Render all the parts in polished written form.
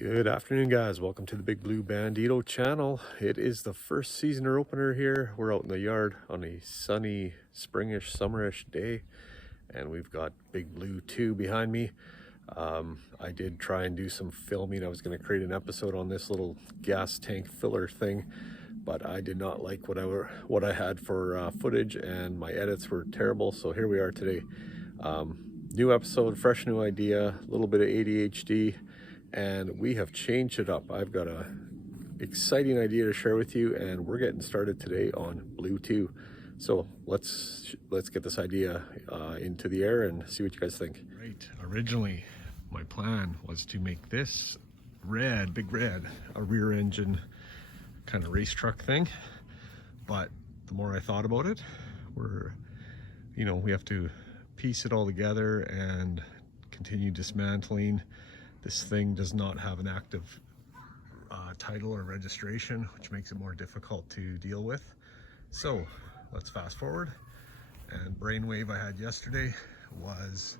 Good afternoon, guys. Welcome to the Big Blue Bandito channel. It is the first seasoner opener here. We're out in the yard on a sunny, springish, summerish day, and we've got Big Blue 2 behind me. I did try and do some filming. I was going to create an episode on this little gas tank filler thing, but I did not like what I had for footage, and my edits were terrible. So here we are today. New episode, fresh new idea, a little bit of ADHD. And we have changed it up. I've got a exciting idea to share with you, and we're getting started today on Blue 2. So let's get this idea into the air and see what you guys think. Right. Originally, my plan was to make this big red, a rear engine kind of race truck thing. But the more I thought about it, we have to piece it all together and continue dismantling. This thing does not have an active title or registration, which makes it more difficult to deal with. So let's fast forward. And brainwave I had yesterday was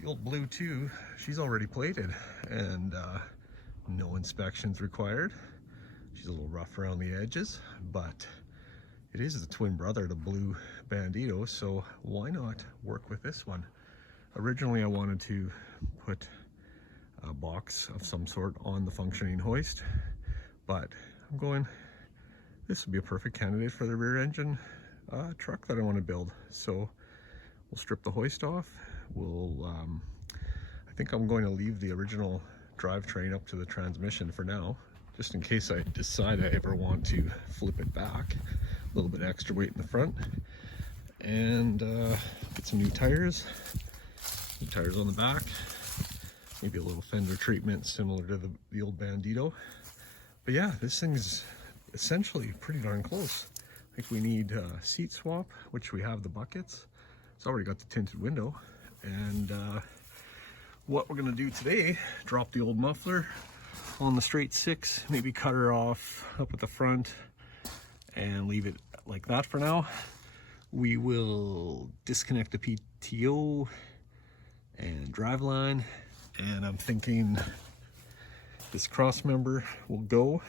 the old Blue 2. She's already plated and no inspections required. She's a little rough around the edges, but it is the twin brother to Blue Bandito, so why not work with this one? Originally I wanted to put a box of some sort on the functioning hoist, but I'm going, this would be a perfect candidate for the rear engine truck that I want to build. So we'll strip the hoist off. I think I'm going to leave the original drivetrain up to the transmission for now, just in case I decide I ever want to flip it back. A little bit extra weight in the front, and get some new tires on the back. Maybe a little fender treatment similar to the old Bandito. But yeah, this thing's essentially pretty darn close. I think we need a seat swap, which we have the buckets. It's already got the tinted window. And what we're gonna do today, drop the old muffler on the straight 6, maybe cut her off up at the front and leave it like that for now. We will disconnect the PTO and driveline. And I'm thinking this cross member will go,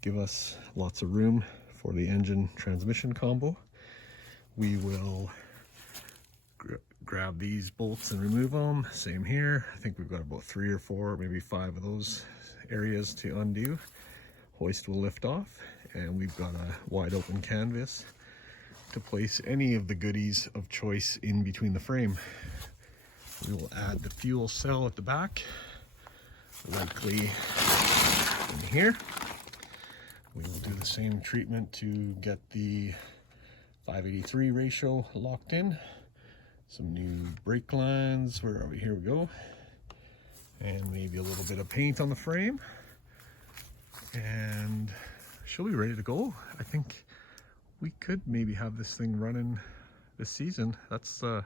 give us lots of room for the engine transmission combo. We will grab these bolts and remove them. Same here. I think we've got about 3 or 4, maybe 5 of those areas to undo. Hoist will lift off, and we've got a wide open canvas to place any of the goodies of choice in between the frame. We will add the fuel cell at the back, likely in here. We will do the same treatment to get the 583 ratio locked in. Some new brake lines, where are we? Here we go. And maybe a little bit of paint on the frame. And she'll be ready to go. I think we could maybe have this thing running this season. That's the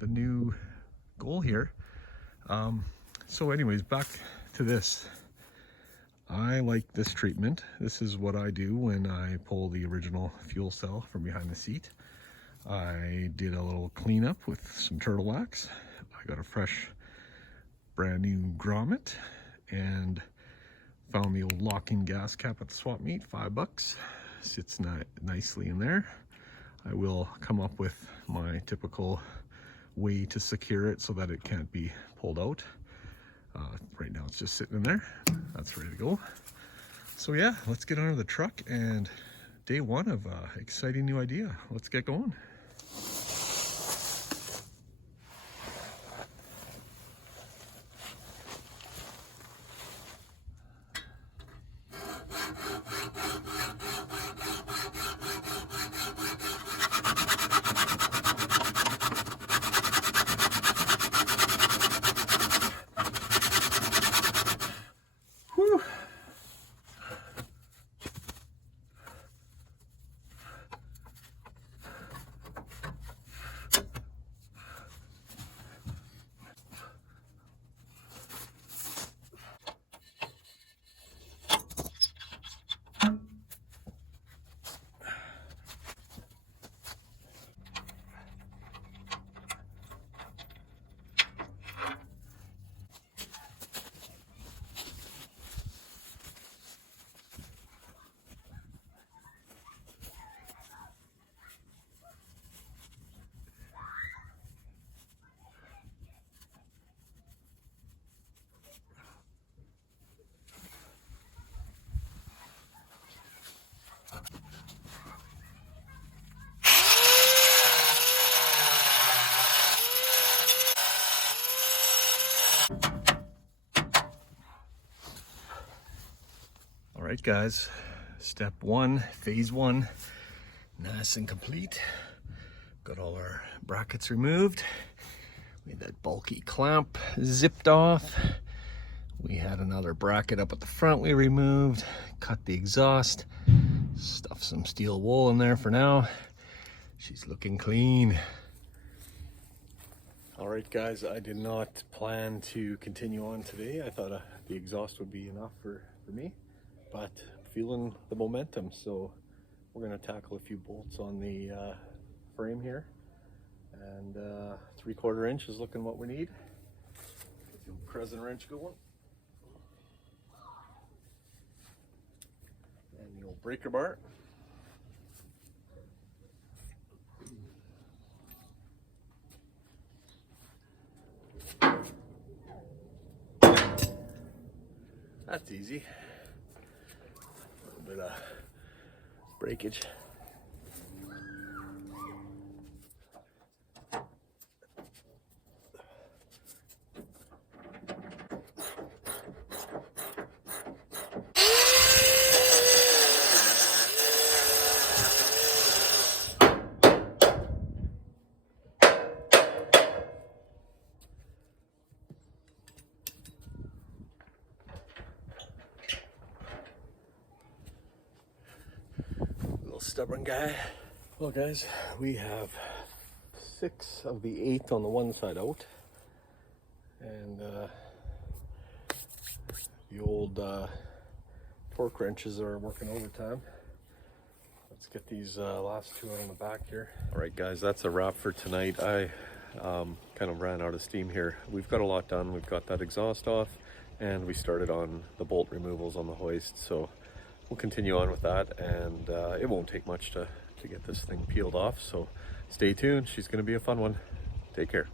new goal here. So anyways, back to this. I like this treatment. This is what I do when I pull the original fuel cell from behind the seat. I did a little cleanup with some turtle wax. I got a fresh brand new grommet and found the old lock-in gas cap at the swap meet, $5. Sits nicely in there. I will come up with my typical way to secure it so that it can't be pulled out. Right now it's just sitting in there. That's ready to go. So yeah, let's get under the truck, and day one of exciting new idea. Let's get going. right, guys, step one, phase one, nice and complete. Got all our brackets removed. We had that bulky clamp zipped off. We had another bracket up at the front we removed, cut the exhaust, stuffed some steel wool in there for now. She's looking clean. All right, guys, I did not plan to continue on today. I thought the exhaust would be enough for me, but feeling the momentum. So we're gonna tackle a few bolts on the frame here, and 3/4 inch is looking what we need. Get the crescent wrench going. And the old breaker bar. That's easy. A little bit of breakage. Stubborn guy. Well, guys, we have 6 of the 8 on the one side out, and the old torque wrenches are working overtime. Let's get these last 2 out on the back here. All right, guys, that's a wrap for tonight. I kind of ran out of steam here. We've got a lot done. We've got that exhaust off, and we started on the bolt removals on the hoist, so we'll continue on with that, and it won't take much to get this thing peeled off, so stay tuned. She's going to be a fun one. Take care.